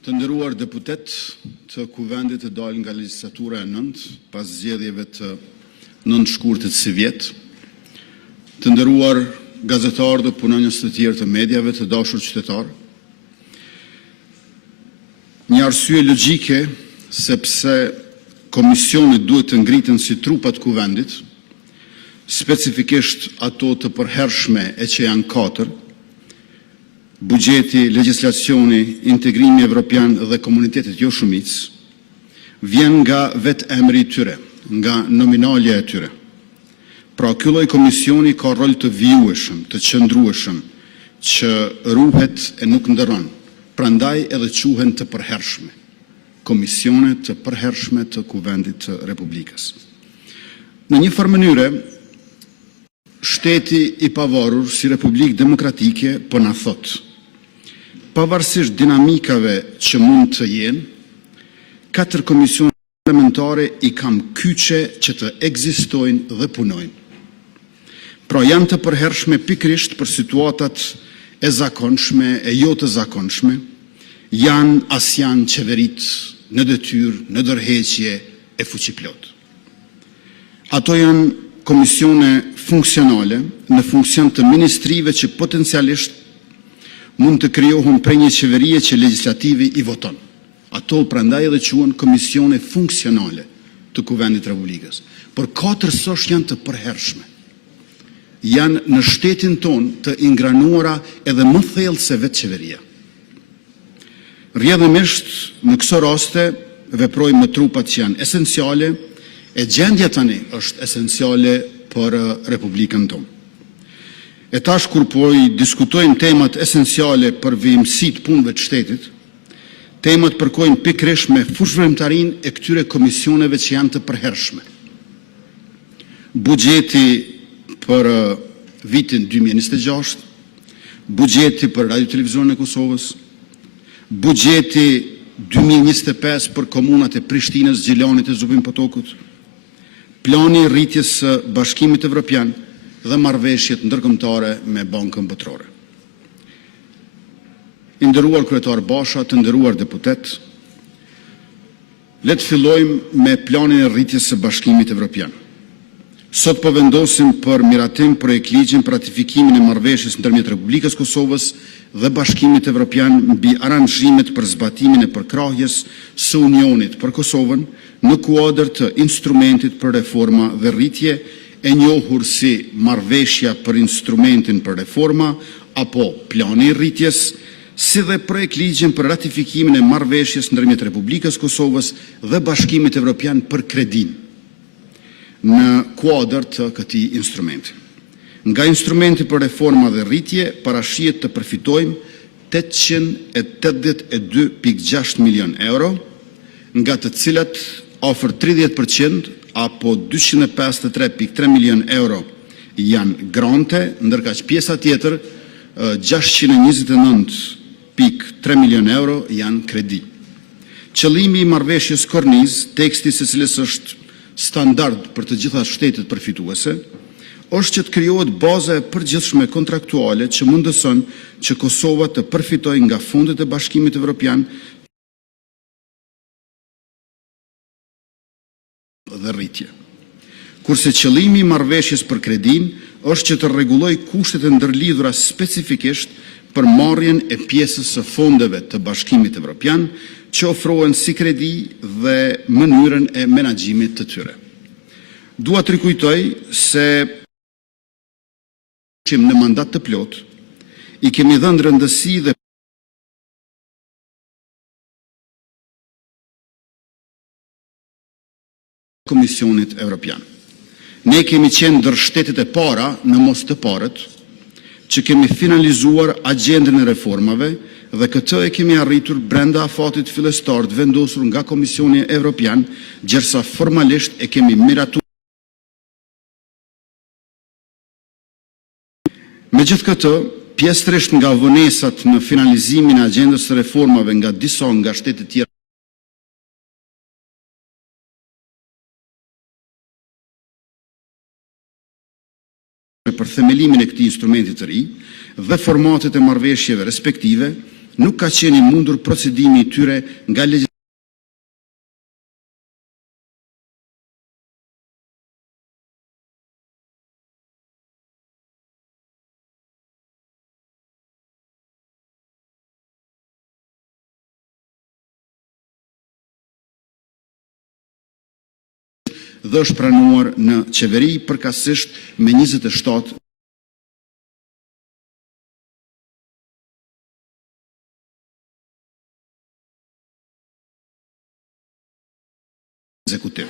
Të nderuar deputet të kuvendit të dalë nga legjislatura e 9, pas zgjedhjeve të 9 shkurtit si vjet, të nderuar gazetarë dhe punonjës të tjerë të medjave, të dashur qytetarë, një arsye logjike sepse komisionet duhet të ngriten si trupat kuvendit, specifikisht ato të përhershme e që janë 4, bugjeti, legjislacioni, integrimi evropian dhe komunitetet jo shumicë, vjen nga vetë emri i tyre, nga nominalja e tyre. Pra, ky lloj komisioni ka rol të vijueshëm, të qëndrueshëm, që ruhet e nuk ndërron. Prandaj edhe quhen të përhershme, komisione të përhershme të kuvendit të Republikës. Në një farë mënyre, shteti i pavarur si Republikë Demokratike po na thot, pavarësisht dinamikave që mund të jenë, 4 komisione parlamentare i kam kyçe që të ekzistojnë dhe punojnë. Pra janë të përhershme pikrisht për situatat e zakonshme, e jo të zakonshme, janë qeverit në detyrë, në dorëheqje e fuqiplot. Ato janë komisione funksionale në funksion të ministrive që potencialisht mund të krijohen prej një qeverie që legislativi i voton. Ato prandaj edhe quhen komisione funksionale të kuvendit të Republikës. Por 4 sosh janë të përhershme. Janë në shtetin ton të ingranuara edhe më thellë se vetë qeveria. Rrjedhimisht në këso raste veprojmë me trupat që janë esenciale, e gjendja tani është esenciale për Republikën tonë. E tash kur po i diskutojmë temat esenciale për vijimësitë punëve të shtetit, temat përkojnë pikërisht me fushvërimtarinë e këtyre komisioneve që janë të përhershme. Bugjeti për vitin 2026, bugjeti për Radio Televizionin e Kosovës, bugjeti 2025 për komunat e Prishtinës, Gjilanit e Zubin Potokut, plani i rritjes së Bashkimit Evropian dhe marrëveshjet ndërkombëtare me Bankën Botërore. I nderuar kryetar Basha, të nderuar deputet, le të fillojmë me planin e rritjes së Bashkimit Evropian. Sot po vendosim për miratim projekt ligjin për ratifikimin e marrëveshjes ndërmjet Republikës Kosovës dhe Bashkimit Evropian mbi aranzhimet për zbatimin e përkrahjes së Unionit për Kosovën në kuadër të instrumentit për reforma dhe rritje, e njohur si marrëveshja për instrumentin për reforma apo plani i rritjes, si dhe projekt ligjin për ratifikimin e marrëveshjes ndërmjet Republikës Kosovës dhe Bashkimit Evropian për kredin në kuadër të këtij instrumenti. Nga instrumenti për reforma dhe rritje parashihet të përfitojmë 882.6 milion euro, nga të cilat afër 30% apo 253.3 milion euro janë grante, ndërka që pjesa tjetër 629.3 milion euro janë kredi. Qëllimi i marrëveshjes korniz, teksti së cilës është standard për të gjitha shtetet përfituese, është që të krijohet baza e përgjithshme kontraktuale që mundëson që Kosova të përfitojë nga fondet e Bashkimit Evropian dhe rritje. Kurse qëllimi i marrëveshjes për kredin është që të rregullojë kushtet e ndërlidhura specifikisht për marrjen e pjesës së fondeve të Bashkimit Evropian që ofrohen si kredi dhe mënyrën e menaxhimit të tyre. Dua të rikujtoj se në mandat të plot i kemi dhënë rëndësi dhe Komisionit Evropian. Ne kemi qenë ndër shtetet e para në mos të parët që kemi finalizuar agjendën e reformave dhe këtë e kemi arritur brenda afatit fillestar të vendosur nga Komisioni Evropian, gjersa formalisht e kemi miratuar. Megjithatë, pjesërisht nga vonesat në finalizimin e agjendës së reformave nga disa nga shtetet tjera për themelimin e këtij instrumenti të ri dhe formatet e marrëveshjeve respektive, nuk ka qenë i mundur procedimi I tyre nga dhe është pranuar në qeveri përkatësisht me 27 ekzekutiv.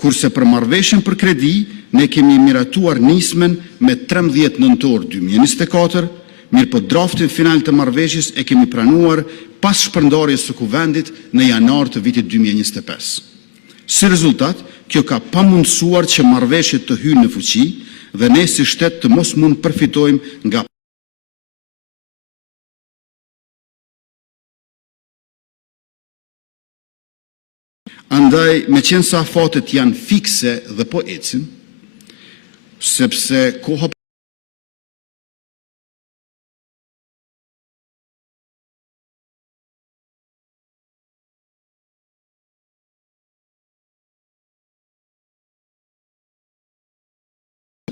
Kurse për marrëveshjen për kredi, ne kemi miratuar nismen me 13 nëntor 2024, mirë po draftin final të marrëveshjes e kemi pranuar pas shpërndarjes së kuvendit në janar të vitit 2025. Si rezultat, kjo ka pamundësuar që marrëveshjet të hyjnë në fuqi dhe ne si shtet të mos mund përfitojmë nga Andaj, me qenë sa afatet janë fikse dhe po ecin, sepse koha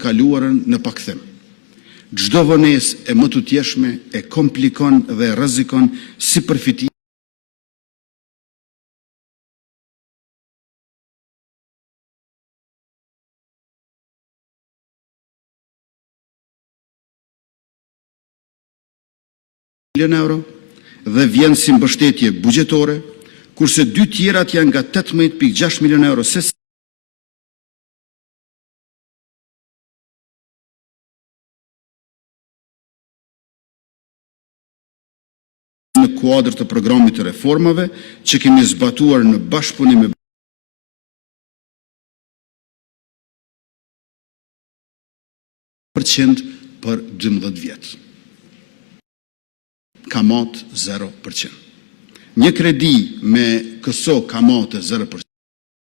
kaluarën në pakthim. Çdo vonesë e më tutjeshme e komplikon dhe rrezikon si përfitim euro dhe vjen si mbështetje buxhetore, kurse dy tjerat janë nga 18.6 milion euro në kuadër të programit të reformave që kemi zbatuar në bashkëpunim me % për 12 vjet. Kamat 0%. Një kredi me këso kamate 0%,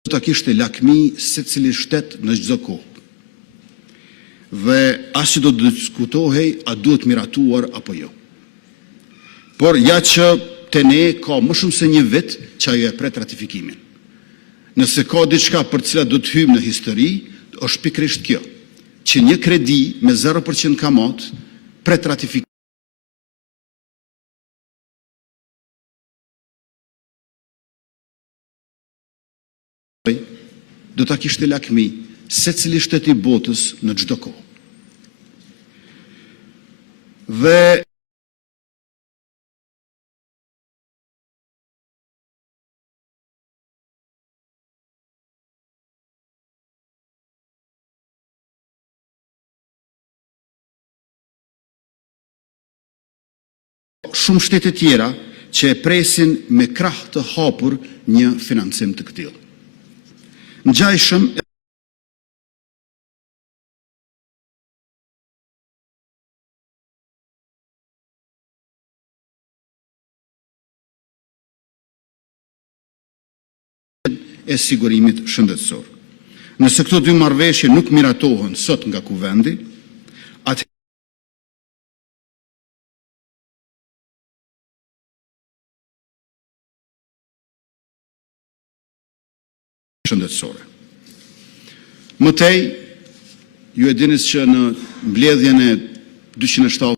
do ta kishte lakmi secili shtet në çdo kohë. Dhe as që do të diskutohej a duhet miratuar apo jo. Por ja që te ne ka më shumë se një vit që ajo e pret ratifikimin. Nëse ka diçka për cilat do të hyjmë në histori, është pikërisht kjo, që një kredi me 0% kamat pret ratifikimin. Do ta kishte lakmi secili shtet I botës në çdo kohë. Dhe shumë shtete tjera që e presin me krah të hapur një financim të këtillë. Ngjajshëm e sigurimit shëndetësor. Nëse këto dy marrëveshje nuk miratohen sot nga kuvendi, atë shëndetësore. Mëtej, ju e dini që në mbledhjen e 207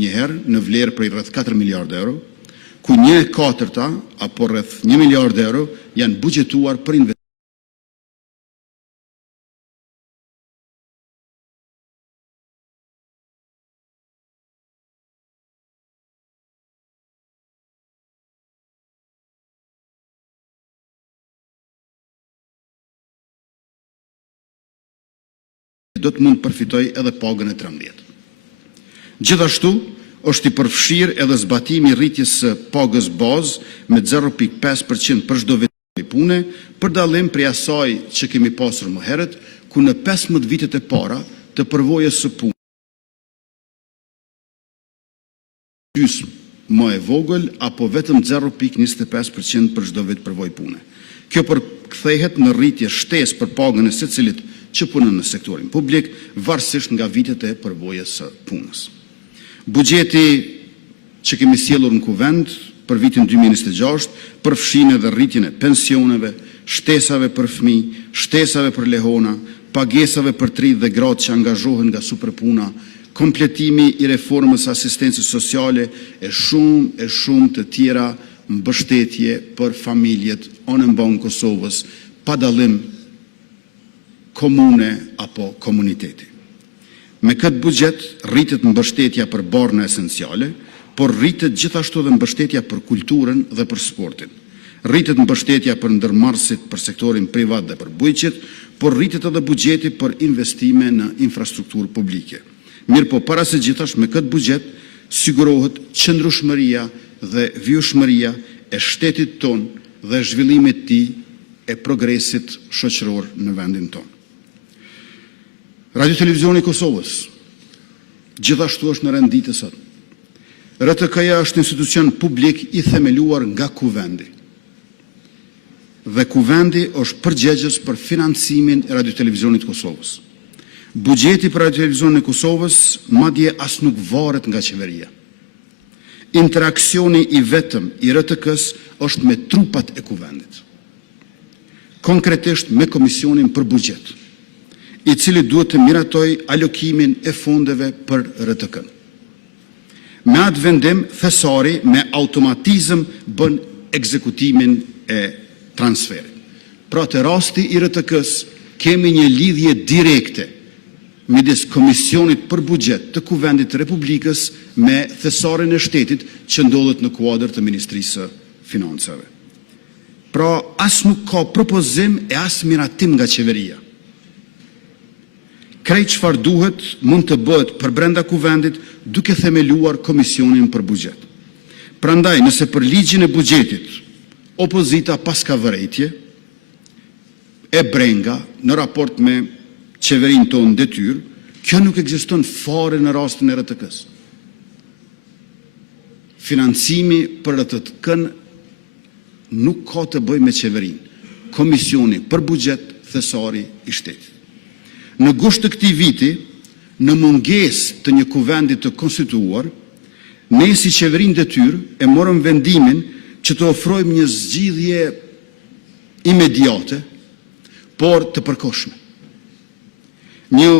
njëherë në vlerë prej rreth 4 miliardë euro, ku 1/4 apo rreth 1 miliard euro janë buxhetuar për investime do të mund përfitoj edhe pagën e 13. Gjithashtu, është I përfshirë edhe zbatimi I rritjes së pagës bazë me 0.5% për çdo vit I pune, për dallim prej asaj që kemi pasur më herët, ku në 15 vitet e para të përvojës së punë më e vogël apo vetëm 0.25% për çdo vit përvojë pune. Kjo përkthehet në rritje shtesë për pagën e secilit që punon në sektorin publik, varësisht nga vitet e përvojës së punës. Buxheti që kemi sjellur në kuvend për vitin 2026 përfshin edhe rritjen e pensioneve, shtesave për fëmijë, shtesave për lehona, pagesave për tridh dhe gratë që angazhohen nga superpuna, kompletimi i reformës asistencës sociale e shumë të tjera mbështetje për familjet onë mban Kosovës, pa dallim komune apo komuniteti. Me këtë buxhet rritet mbështetja për barna esenciale, por rritet gjithashtu dhe mbështetja për kulturën dhe për sportin. Rritet mbështetja për ndërmarrësit për sektorin privat dhe për bujqet, por rritet edhe buxheti për investime në infrastrukturë publike. Mirë po, para se gjithash, me këtë buxhet sigurohet qëndrueshmëria dhe vijshmëria e shtetit ton dhe zhvillimit të tij e progresit shoqëror në vendin ton. Radio Televizioni i Kosovës gjithashtu është në renditë sot. RTK-ja është institucion publik i themeluar nga kuvendi. Dhe kuvendi është përgjegjës për financimin e Radio Televizionit Kosovës. Buxheti për Radio Televizionin e Kosovës madje as nuk varet nga qeveria. Interaksioni i vetëm i RTK-s është me trupat e kuvendit. Konkretisht me Komisionin për Buxhet, i cili duhet të miratoj alokimin e fondeve për RTK-n. Me atë vendim, thesari me automatizëm bën ekzekutimin e transferit. Pra të rasti i RTK-s kemi një lidhje direkte midis Komisionit për Buxhet të Kuvendit të Republikës me thesarin e shtetit që ndodhet në kuadër të Ministrisë së Financave. Pra as nuk ka propozim e as miratim nga qeveria. Krejt çfarë duhet mund të bëhet për brenda kuvendit duke themeluar Komisionin për Buxhet. Prandaj, nëse për ligjin e buxhetit opozita pas ka vërejtje e brenga në raport me qeverin tonë detyrë, kjo nuk ekziston fare në rastin e RTK-s. Financimi për RTK-n nuk ka të bëjë me qeverin. Komisioni për Buxhet, thesari i shtetit. Në gusht të këtij viti, në mungesë të një kuvendi të konstituuar, ne si qeverin detyrë e morëm vendimin që të ofrojmë një zgjidhje imediate, por të përkohshme. Një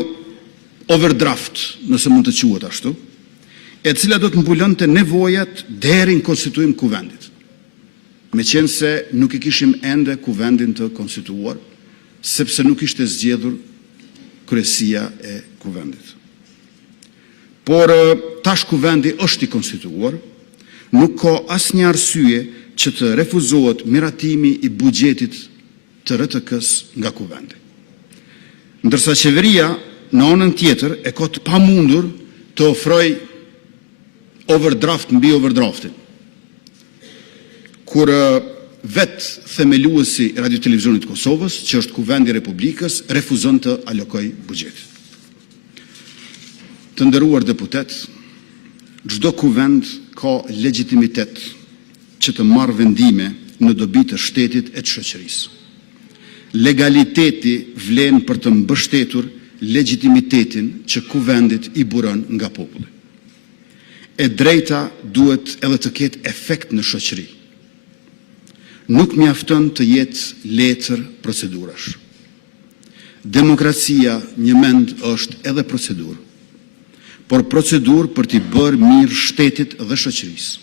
overdraft, nëse mund të quhet ashtu, e cila do të mbulonte nevojat deri në konstituim kuvendit. Meqense nuk e kishim ende kuvendin të konstituuar, sepse nuk ishte zgjedhur kryesia e kuvendit. Por tash kuvendi është i konstituuar, nuk ka asnjë arsye që të refuzohet miratimi i buxhetit të RTK-s nga kuvendi. Ndërsa qeveria në anën tjetër e ka të pamundur të ofroj overdraft mbi overdraftin. Kur vetë themeluesi Radio Televizionit Kosovës, që është kuvendi i Republikës, refuzon të alokoj buxhetin. Të nderuar deputet, çdo kuvend ka legjitimitet që të marrë vendime në dobi të shtetit e të shoqërisë. Legaliteti vlen për të mbështetur legjitimitetin që kuvendit i buron nga populli. E drejta duhet edhe të ketë efekt në shoqëri. Nuk mjafton të jetë letër procedurash. Demokracia një mend është edhe procedurë, por procedurë për t'i bërë mirë shtetit dhe shoqërisë,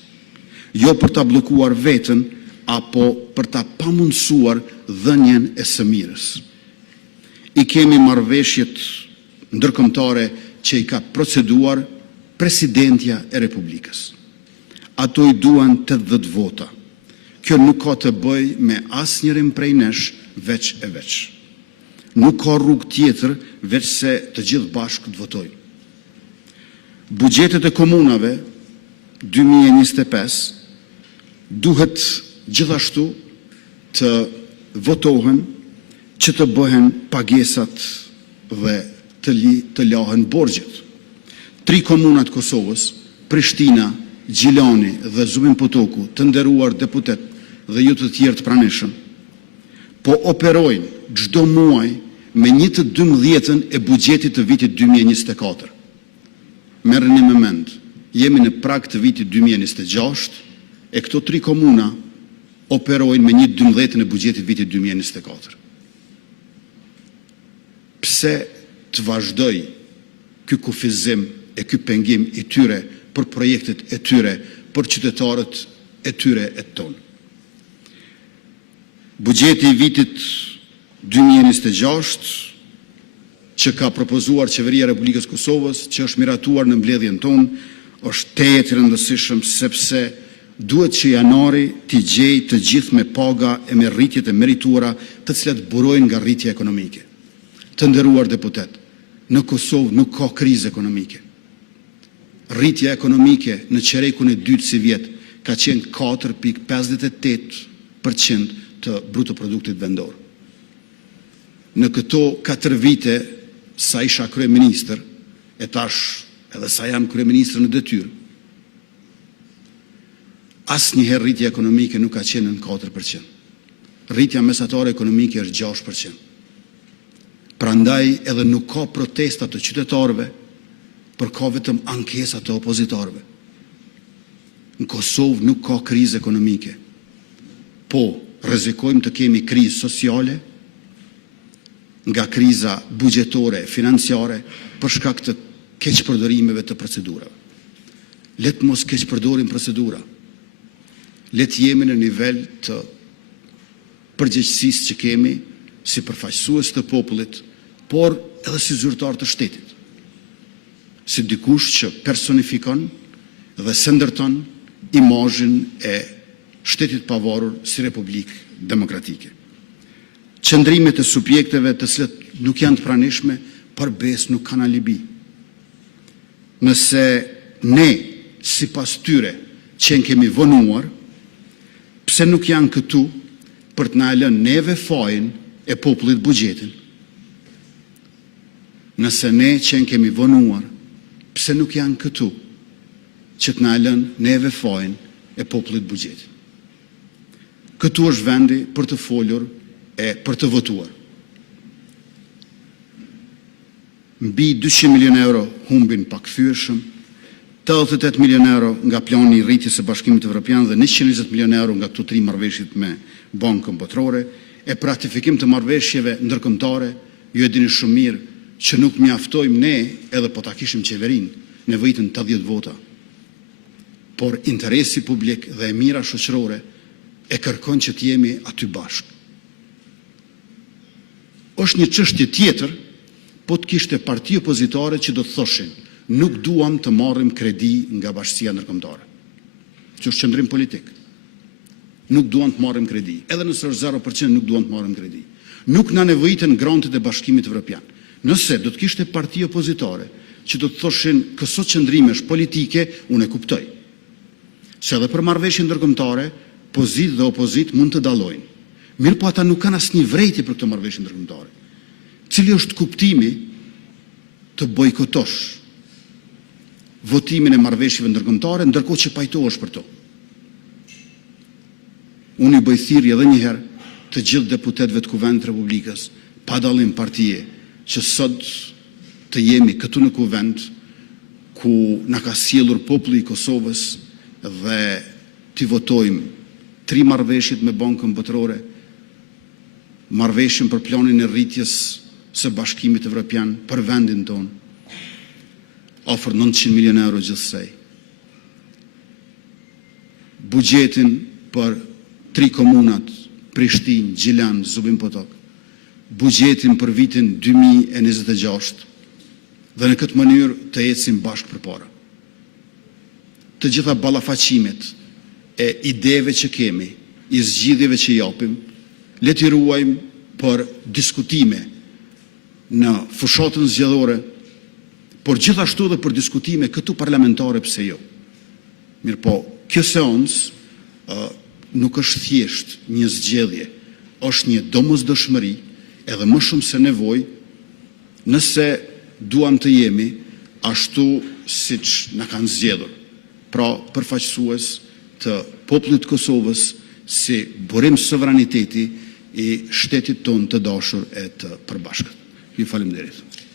jo për t'a blokuar veten apo për t'a pamundsuar dhënien e së mirës. I kemi marrëveshjet ndërkombëtare që i ka proceduar Presidentja e Republikës. Ato i duan 80 vota. Kjo nuk ka të bëj me asnjërin prej nesh veç e veç. Nuk ka rrugë tjetër veç se të gjithë bashkë të votojnë. Buxhetet e komunave 2025 duhet gjithashtu të votohen që të bëhen pagesat dhe të lahen borxhet. 3 komunat Kosovës, Prishtina, Gjilani dhe Zubin Potoku, të nderuar deputet dhe ju të tjerë të pranishëm, po operojnë çdo muaj me 1/12 e buxhetit të vitit 2024. Merrni me mend, jemi në prag të vitit 2026 e këto 3 komuna operojnë me 1/12 e buxhetit vitit 2024. Pse të vazhdoj ky kufizim e ky pengim i tyre për projektet e tyre, për qytetarët e tyre e tonë? Buxheti i vitit 2026 që ka propozuar Qeveria e Republikës Kosovës, që është miratuar në mbledhjen tonë, është tejet i rëndësishëm sepse duhet që janari t'i gjejë të gjithë me paga e me rritjet e merituara të cilat burojnë nga rritja ekonomike. Të nderuar deputet, në Kosovë nuk ka krizë ekonomike. Rritja ekonomike në qerekun e dytë si vjet ka qenë 4,58% të bruto produktit vendor. Në këto 4 vite sa isha kryeministër, e tash edhe sa jam kryeministër në detyrë, asnjëherë rritja ekonomike nuk ka qenë në 4%. Rritja mesatare ekonomike është 6%. Prandaj edhe nuk ka protesta të qytetarëve, por ka vetëm ankesa të opozitorëve. Në Kosovë nuk ka krizë ekonomike, po rrezikojmë të kemi krizë sociale, nga kriza buxhetore, financiare, për shkak të keqpërdorimeve të procedurave. Le të mos keqpërdorim procedura. Le të jemi në nivel të përgjegjësisë që kemi si përfaqësues të popullit, por edhe si zyrtar të shtetit. Si dikush që personifikon dhe se ndërton imazhin e shtetit pavarur si Republikë Demokratike. Qëndrimet e subjekteve të cilët nuk janë të pranishme, përbes nuk kanë alibi. Nëse ne, sipas tyre, që kemi vonuar, pse nuk janë këtu për të na lënë neve fajin e popullit buxhetin? Nëse ne që kemi vonuar, pse nuk janë këtu që të na lënë neve fajin e popullit buxhetin? Këtu është vendi për të folur e për të votuar. Mbi 200 milion euro humbin pakëthyeshëm, 88 milion euro nga plani i rritjes së Bashkimit Evropian dhe 120 milion euro nga këto 3 marrëveshjet me Bankën Botërore, e për ratifikim të marrëveshjeve ndërkombëtare, ju e dini shumë mirë që nuk mjaftojmë ne, edhe po ta kishim qeverinë, nevojitën 80 vota. Por interesi publik dhe e mira shoqërore e kërkon që të jemi aty bashkë. Është një çështje tjetër, po të kishte parti opozitare që do të thoshin, nuk duam të marrim kredi nga Bashkia Ndërkombëtare. Që është qëndrim politik. Nuk duam të marrim kredi. Edhe nëse është 0% nuk duam të marrim kredi. Nuk na nevojiten grantet e Bashkimit Evropian. Nëse do të kishte parti opozitare që do të thoshin këso qëndrimesh politike, unë e kuptoj. Se edhe për marrëveshje ndërkombëtare, pozit dhe opozit mund të dallojnë. Mirë po ata nuk kanë asnjë vërejtje për këtë marrëveshje ndërkombëtare. Cili është kuptimi të bojkotosh votimin e marrëveshjeve ndërkombëtare, ndërkohë që pajtohesh për to? Unë i bëj thirrje edhe një herë të gjithë deputetëve të Kuvendit të Republikës, pa dallim partie, që sot të jemi këtu në Kuvend, ku na ka sjellur populli i Kosovës dhe të votojmë 3 marrëveshjet me Bankën Botërore, marrëveshjen për planin e rritjes së Bashkimit Evropian për vendin tonë, ofër 900 milion euro gjithsej. Buxhetin për 3 komunat, Prishtinë, Gjilan, Zubin Potok, buxhetin për vitin 2026, dhe në këtë mënyrë të ecim bashkë përpara. Të gjitha ballafaqimet e ideve që kemi, i zgjidhjeve që japim, le t'i ruajmë për diskutime në fushatën zgjedhore, por gjithashtu dhe për diskutime këtu parlamentare, pse jo. Mirë po, kjo seancë nuk është thjesht një zgjedhje, është një domosdoshmëri, edhe më shumë se nevojë, nëse duam të jemi ashtu siç na kanë zgjedhur. pra përfaqësues të popullit të Kosovës si burim sovraniteti i shtetit tonë të dashur e të përbashkët. Ju faleminderit.